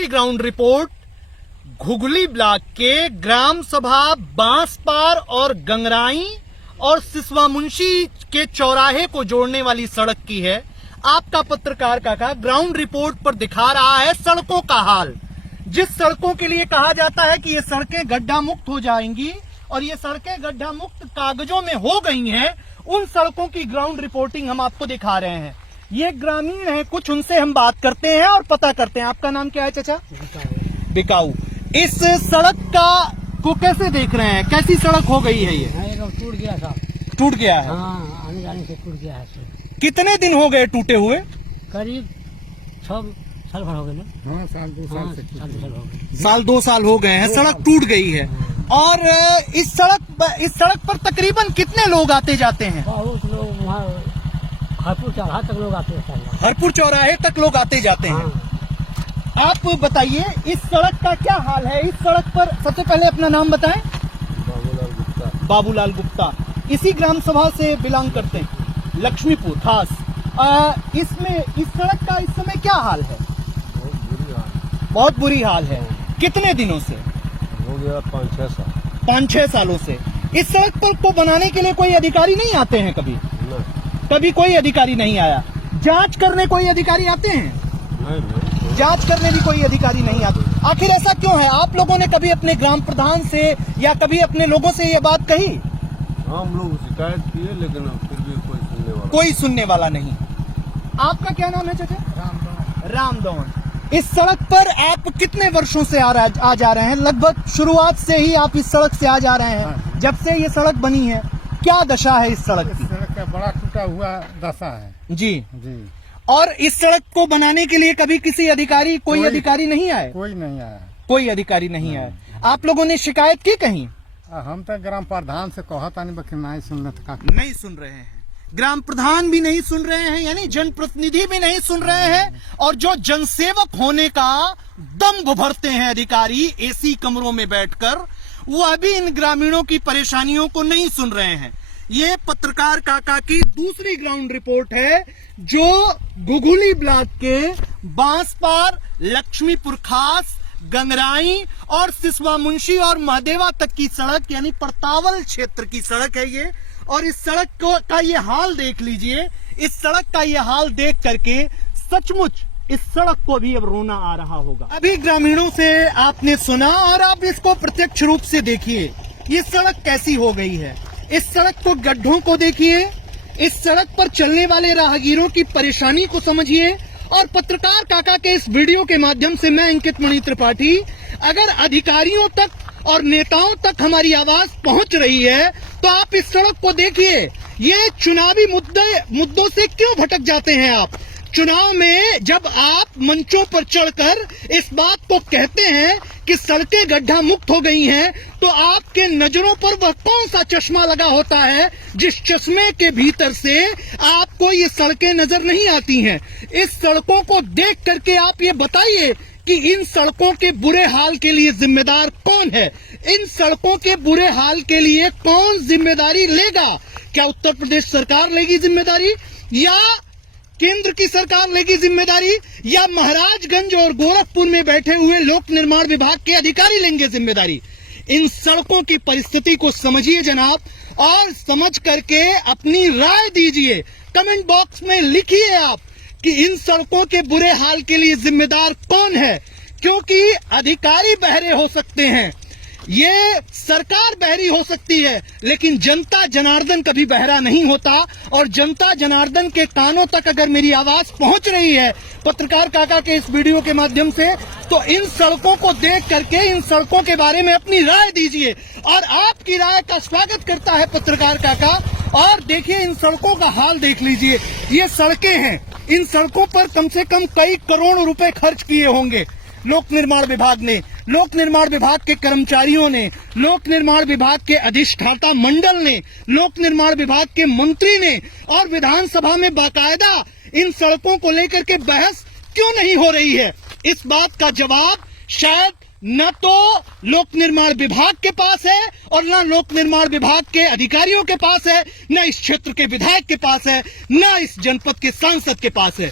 दूसरी ground report Ghughli block के ग्राम सभा बांसपार और गंगराई और सिसवा मुंशी के चौराहे को जोड़ने वाली सड़क की है। आपका पत्रकार काका ग्राउंड रिपोर्ट पर दिखा रहा है सड़कों का हाल। जिस सड़कों के लिए कहा जाता है कि ये सड़कें गड्ढा मुक्त हो जाएंगी और ये सड़कें गड्ढा मुक्त कागजों में हो गई हैं, उन सड़कों की ग्राउंड रिपोर्टिंग हम आपको दिखा रहे हैं। ये ग्रामीण हैं, कुछ उनसे हम बात करते हैं और पता करते हैं। आपका नाम क्या है चाचा? बिकाऊ। इस सड़क को कैसे देख रहे हैं? कैसी सड़क हो गई है? ये टूट गया था। टूट गया है? हाँ, आने जाने से टूट गया है। कितने दिन हो गए टूटे हुए? करीब 6 साल भर हो गए ना। हाँ, साल 2 साल से हो गए। साल 2 साल हो गए हैं, सड़क टूट गई है। और इस सड़क पर तकरीबन कितने लोग आते जाते हैं? बहुत लोग वहाँ हरपुर चौराहे तक लोग आते हैं। हरपुर चौराहे तक लोग आते जाते हैं। हाँ। आप बताइए इस सड़क का क्या हाल है? इस सड़क पर सबसे पहले अपना नाम बताएं। बाबूलाल गुप्ता। बाबूलाल गुप्ता। इसी ग्राम सभा से बिलोंग करते हैं, लक्ष्मीपुर खास। इस सड़क का इस समय क्या हाल है? बहुत बुरी हाल है। कितने दिनों से? हो गया 5-6 साल। 5-6 सालों से। इस सड़क पर को बनाने के लिए कोई अधिकारी नहीं आते हैं? कभी कोई अधिकारी नहीं आया। जांच करने कोई अधिकारी आते हैं? नहीं। जांच करने भी कोई अधिकारी नहीं आते। आखिर ऐसा क्यों है? आप लोगों ने कभी अपने ग्राम प्रधान से या कभी अपने लोगों से ये बात कही? हम लोग शिकायत किए लेकिन फिर भी कोई सुनने वाला नहीं। आपका क्या नाम है चाचा? रामदौन। इस सड़क पर आप कितने वर्षों से आ जा रहे हैं? लगभग शुरुआत से ही आप इस सड़क से आ जा रहे हैं। हाँ। जब से ये सड़क बनी है क्या दशा है इस सड़क की? सड़क का बड़ा टूटा हुआ दशा है जी। जी। और इस सड़क को बनाने के लिए कभी किसी अधिकारी कोई अधिकारी नहीं आए? कोई नहीं आया। कोई अधिकारी नहीं आया। आप लोगों ने शिकायत की कहीं? हम तो ग्राम प्रधान से कहा था नहीं सुनने नहीं सुन रहे हैं। ग्राम प्रधान भी नहीं सुन रहे हैं, यानी जनप्रतिनिधि भी नहीं सुन रहे हैं। और जो जनसेवक होने का दम भरते हैं अधिकारी एसी कमरों में बैठकर, वो अभी इन ग्रामीणों की परेशानियों को नहीं सुन रहे हैं। ये पत्रकार काका की दूसरी ग्राउंड रिपोर्ट है जो घुघली ब्लॉक के बांसपार, लक्ष्मीपुर खास, गंगराई और सिसवा मुंशी और महदेवा तक की सड़क यानी परतावल क्षेत्र की सड़क है ये। और इस सड़क का ये हाल देख लीजिए। इस सड़क का ये हाल देख करके सचमुच इस सड़क को भी अब रोना आ रहा होगा। अभी ग्रामीणों से आपने सुना और आप इसको प्रत्यक्ष रूप से देखिए ये सड़क कैसी हो गई है। इस सड़क को गड्ढों को देखिए, इस सड़क पर चलने वाले राहगीरों की परेशानी को समझिए। और पत्रकार काका के इस वीडियो के माध्यम से मैं अंकित मणि त्रिपाठी, अगर अधिकारियों तक और नेताओं तक हमारी आवाज पहुंच रही है तो आप इस सड़क को देखिए। ये चुनावी मुद्दों से क्यों भटक जाते हैं आप? चुनाव में जब आप मंचों पर चढ़कर इस बात को कहते हैं कि सड़कें गड्ढा मुक्त हो गई हैं, तो आपके नजरों पर वह कौन सा चश्मा लगा होता है जिस चश्मे के भीतर से आपको ये सड़कें नजर नहीं आती हैं? इस सड़कों को देख करके आप ये बताइए कि इन सड़कों के बुरे हाल के लिए जिम्मेदार कौन है? इन सड़कों के बुरे हाल के लिए कौन जिम्मेदारी लेगा? क्या उत्तर प्रदेश सरकार लेगी जिम्मेदारी, या केंद्र की सरकार लेगी जिम्मेदारी, या महाराजगंज और गोरखपुर में बैठे हुए लोक निर्माण विभाग के अधिकारी लेंगे जिम्मेदारी? इन सड़कों की परिस्थिति को समझिए जनाब, और समझ करके अपनी राय दीजिए। कमेंट बॉक्स में लिखिए आप कि इन सड़कों के बुरे हाल के लिए जिम्मेदार कौन है। क्योंकि अधिकारी बहरे हो सकते हैं, ये सरकार बहरी हो सकती है, लेकिन जनता जनार्दन कभी बहरा नहीं होता। और जनता जनार्दन के कानों तक अगर मेरी आवाज पहुंच रही है पत्रकार काका के इस वीडियो के माध्यम से, तो इन सड़कों को देख करके इन सड़कों के बारे में अपनी राय दीजिए। और आपकी राय का स्वागत करता है पत्रकार काका। और देखिए इन सड़कों का हाल देख लीजिए। ये सड़कें हैं, इन सड़कों पर कम से कम कई करोड़ रुपए खर्च किए होंगे लोक निर्माण विभाग ने, लोक निर्माण विभाग के कर्मचारियों ने, लोक निर्माण विभाग के अधिष्ठाता मंडल ने, लोक निर्माण विभाग के मंत्री ने। और विधानसभा में बाकायदा इन सड़कों को लेकर के बहस क्यों नहीं हो रही है? इस बात का जवाब शायद न तो लोक निर्माण विभाग के पास है और न लोक निर्माण विभाग के अधिकारियों के पास है, न इस क्षेत्र के विधायक के पास है, न इस जनपद के सांसद के पास है।